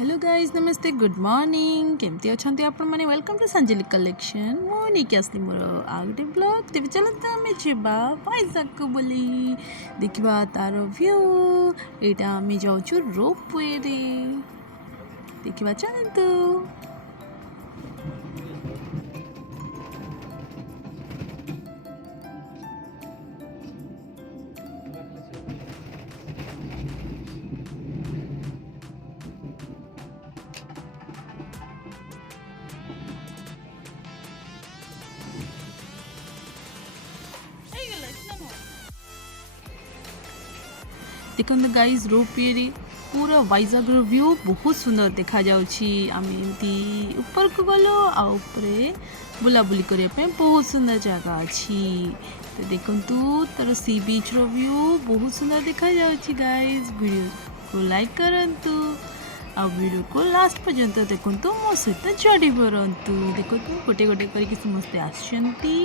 Hello guys नमस्ते good morning केमती अच्छा आपण मैंने वेलकम टू संजली कलेक्शन मुझे आसली मोर आ गए ब्लॉग तेज चलते आम जा वाइजाग को बोली देखा तार व्यू यहाँ आम जाऊँ रोप वे देखा चलतु। देखो गाइज रोप वे पूरा वाइजाग व्यू बहुत सुंदर देखा जामती ऊपर को गलो आउे बुलाबुली करने बहुत सुंदर जगह अच्छी तो देखु तार सी बीच रो व्यू बहुत सुंदर देखा जाउछि। गाइज वीडियो को लाइक करंतु आ वीडियो को लास्ट पर्यंत देखु मो सहित जड़ी परंतु देखो गोटे गोटे करके समस्ते आसछंती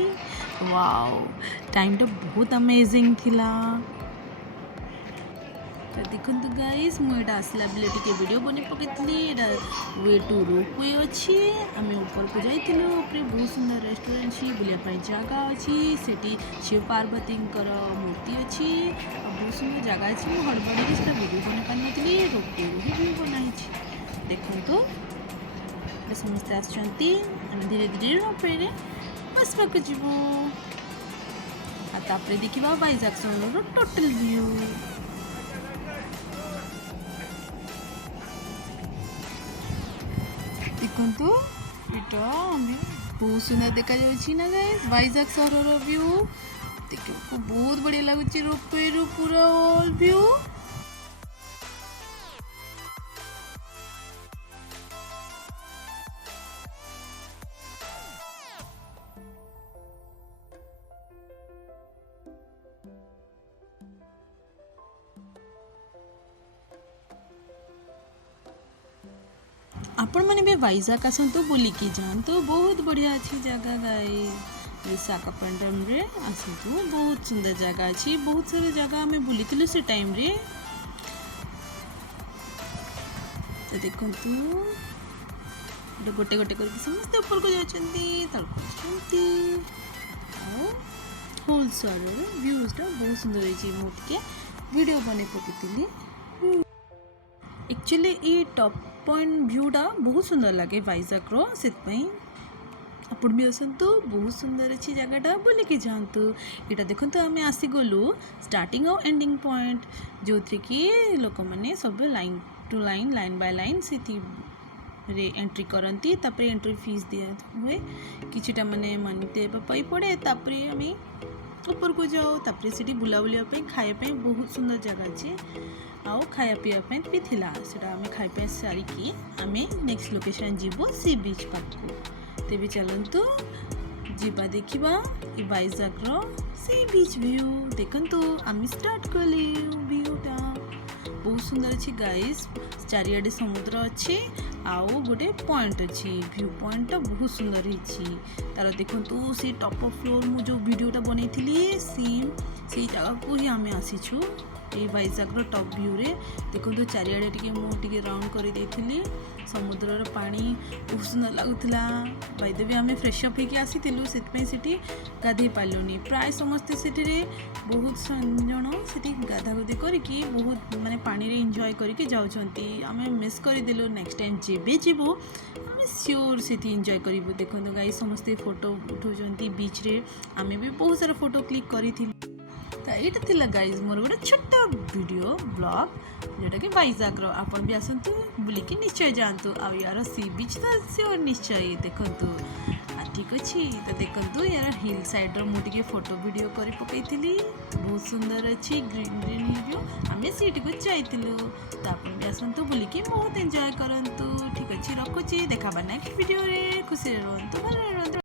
वाओ टाइम तो बहुत अमेजिंग थिला। तो देखो गाइज मुझे आसला बेले टी वीडियो बन पकई वे टू रोप वे अच्छी आम ऊपर को जाइलु बहुत सुंदर रेस्टोरेंट अच्छी बुलापाई जगह अच्छी से शिव पार्वती मूर्ति अच्छी बहुत सुंदर जगह अच्छी मुझे हड़बड़ी से वीडियो बन पारी रोप वे भी बनाई देखो समस्ते आसछंती धीरे धीरे रोप वे बसवा को जीवु तापरे देखा वाइजाग सहर टोटल व्यू देखु यहाँ बहुत सुंदर देखा ना गाइस वाइजाग सहर व्यू देखो बहुत बढ़िया लगुच रोप वे पूरा ऑल व्यू। आपण मैंने भी वाइजाग आसतु बुलिकी जातु बहुत बढ़िया अच्छी जगह गाइस विशाखापट्टनम रे आसतु बहुत सुंदर जगह अच्छी बहुत सारा जगह आम बुली से टाइम रे तो देखु गोटे गोटे करके समस्त ऊपर को जाती होल सहर व्यूजटा बहुत सुंदर मुझे वीडियो बने पकई एक्चुअली ये टॉप पॉइंट व्यूटा बहुत सुंदर लगे वाइजाग रो से आपण भी आसतु बहुत सुंदर अच्छी जगहटा बुलिकी जातु। यहाँ देखो आम आसीगलु स्टार्टिंग और एंडिंग पॉइंट जो थी कि लोक मैंने सब line to line line by line से एंट्री करती एंट्री फीस दिया हुए किछटा माने मानते पड़े तापरे आम ऊपर को जाओ तापरे से बुलाबुली खायापी बहुत सुंदर जगह अच्छे आउ खाया पीवाई भी थिला सेटा आम खाई सारिकी आम नेक्स्ट लोकेशन जीवो सी बीच पार्क तेज चलतु जीवा देखा वाइजाग रो सी बीच व्यू देखु आम स्टार्ट कले व्यूटा बहुत सुंदर अच्छी गाइस चारियाडे समुद्र अच्छे आउ गोटे पॉइंट अच्छी व्यू पॉइंट बहुत सुंदर है तार देखु से टॉप ऑफ फ्लोर मु जो वीडियोटा बनई सेम से जगह को ही आम आसीचु ये वाइजाग टॉप व्यू रे देखो चारियाडे टे राउंड कर देती समुद्र पानी बहुत सुंदर लगुला बैदे भी आम फ्रेश अप होकर आसीलु से गाधे पार्लुनी प्राय समस्ते से बहुत जन से गाधागुधी करके बहुत माने पानी रे एंजॉय करके जाउछंती आम मिस करदेलु नेक्स्ट टाइम जेबे जीवो आम श्योर से एंजॉय करूँ। देखो गाइस समस्ते फोटो उठाउछंती बीच रे आम भी बहुत सारा फोटो क्लिक करी तो यहाँ थी गाइज मोर गोटे छोटा वीडियो ब्लॉग जोटा कि वाइजाग आपण भी आसतु बुलिकी निश्चय जातु आ यार सी बीच तो श्योर निश्चय देखु ठीक अच्छे तो देखु यार हिल साइड मुझे फोटो वीडियो कर पकई बहुत सुंदर अच्छी ग्रीन ग्रीन व्यू आम सीट को जाइलु तो आप भी आसतु बुलिकी बहुत एंजॉय करंतु ठीक अच्छे रखुची देखा नेक्स्ट वीडियो रे खुशी रहतु भल रहतु।